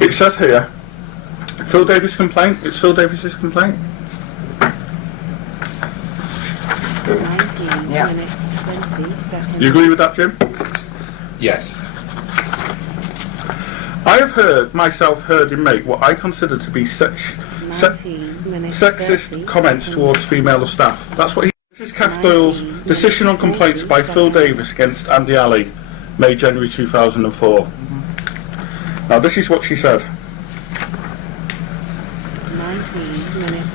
It says here, Phil Davis complaint. It's Phil Davis's complaint. 19 Yeah. minutes, 20 seconds. You agree with that, Jim? Yes. I have heard him make what I consider to be 19 minutes, sexist 30 comments seconds. towards female staff. That's what he. This is Kath Doyle's decision on complaints by Phil Davis against Andy Alley, May, January 2004. Now this is what she said. 19 minutes,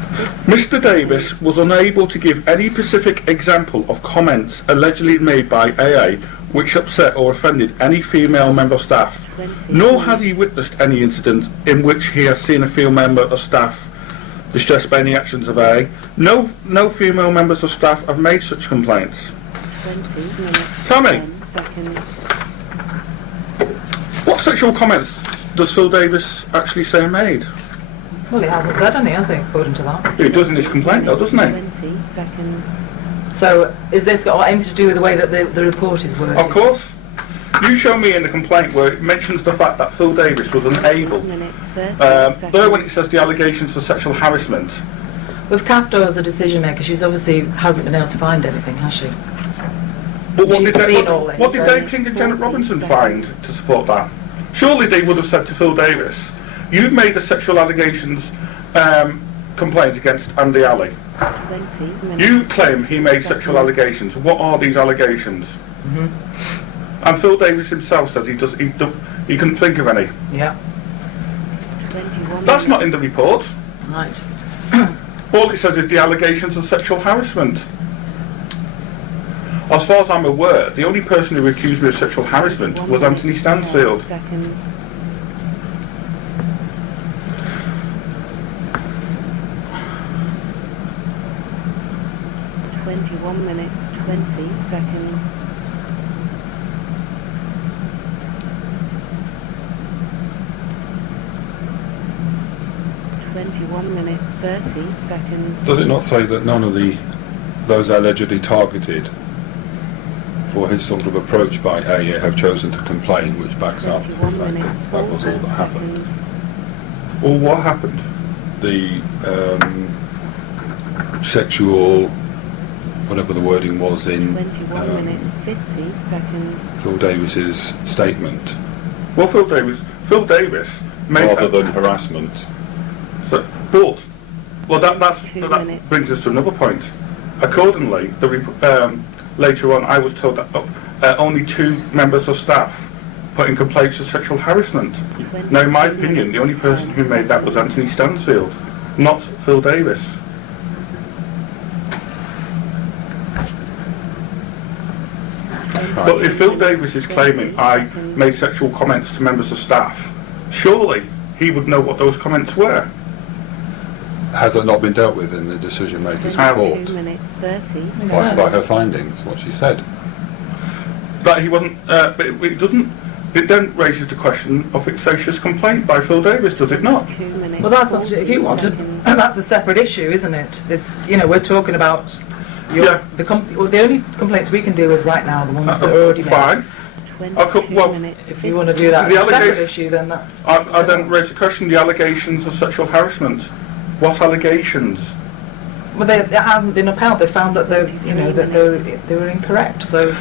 Mr. Davis was unable to give any specific example of comments allegedly made by AA which upset or offended any female member of staff, 20 nor has he witnessed any incident in which he has seen a female member of staff distressed by any actions of AA. No female members of staff have made such complaints. 20 minutes, Tell me, 10 seconds. what sexual comments does Phil Davis actually say made? Well, he hasn't said any, has he, according to that? He does in his complaint though, doesn't he? 20 seconds. So, is this got anything to do with the way that the report is worded? Of course. You show me in the complaint where it mentions the fact that Phil Davis was unable. 12 minutes, 30 There when seconds. it says the allegations of sexual harassment. With Kath Doyle as the decision maker, she's obviously hasn't been able to find anything, has she? But what She's did, seen all this, what did so- Dave King and Janet Robinson find to support that? Surely they would have said to Phil Davis, you've made the sexual allegations complaint against Andy Alley. 20 minutes. You claim he made sexual allegations. What are these allegations? And Phil Davis himself says he couldn't think of any. Yeah. 21 That's minutes. not in the report. Right. All it says is the allegations of sexual harassment. As far as I'm aware, the only person who accused me of sexual harassment 1 was minute, Anthony Stansfield. 10 seconds. Twenty-one minutes, 20 seconds. Twenty-one minutes, 30 seconds. Does it not say that none of those allegedly targeted for his sort of approach by AA have chosen to complain, which backs up the 21 fact minutes, that was all 40 that happened? seconds. Or what happened? The sexual, whatever the wording was in 21 minutes, 50 seconds. Phil Davis's statement, Well, Phil Davis made rather that. than harassment. That minutes. brings us to another point. Accordingly, later on, I was told that only 2 members of staff put in complaints of sexual harassment. Now, in my opinion, the only person who made that was Anthony Stansfield, not Phil Davis. But if Phil Davis is claiming I made sexual comments to members of staff, surely he would know what those comments were. Has that not been dealt with in the decision maker's How? report 2 minutes, 30 by her findings, what she said? That he wasn't, but it doesn't. It then raises the question of vexatious complaint by Phil Davis, does it not? 2 minutes, Well, that's not, if you 40 want to, seconds. that's a separate issue, isn't it? If, we're talking about Yeah. the only complaints we can deal with right now are the ones that are already made. Fine. 22 well, minutes, If you want to do that The as a separate allegation- issue, then that's... I then raise the question: the allegations of sexual harassment. What allegations? Well, it hasn't been upheld. They found that they were incorrect. So